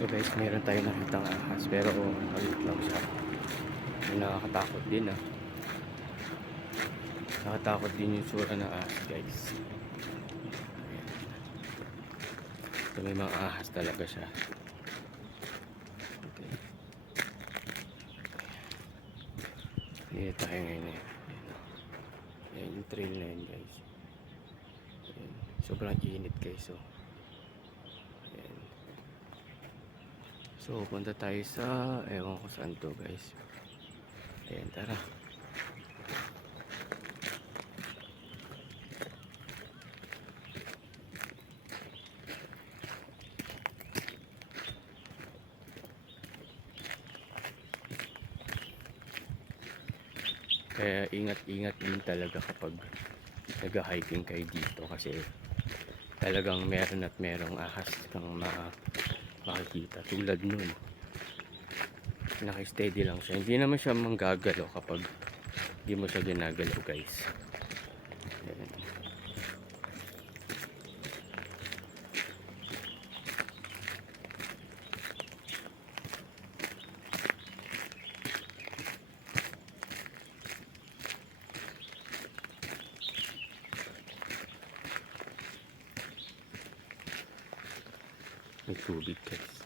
So guys, meron tayong nakitang ahas pero maliit lang siya. Nakakatakot din ah. Nakatakot din yung sura ng ahas guys. So may mga ahas talaga siya. Okay. Dito tayo ngayon eh. Ayan yung trail na yun guys. Ayan. Sobrang init guys so. Ayan. So punta tayo sa ewan ko saan to guys. Ayan, tara. Kaya ingat-ingat din talaga kapag nag-hiking kayo dito kasi talagang meron at merong ahas kang makikita tulad nun. Naka-steady lang siya. Hindi naman siya manggagalaw kapag hindi mo siya ginagalaw guys. Ayan. May tubig guys.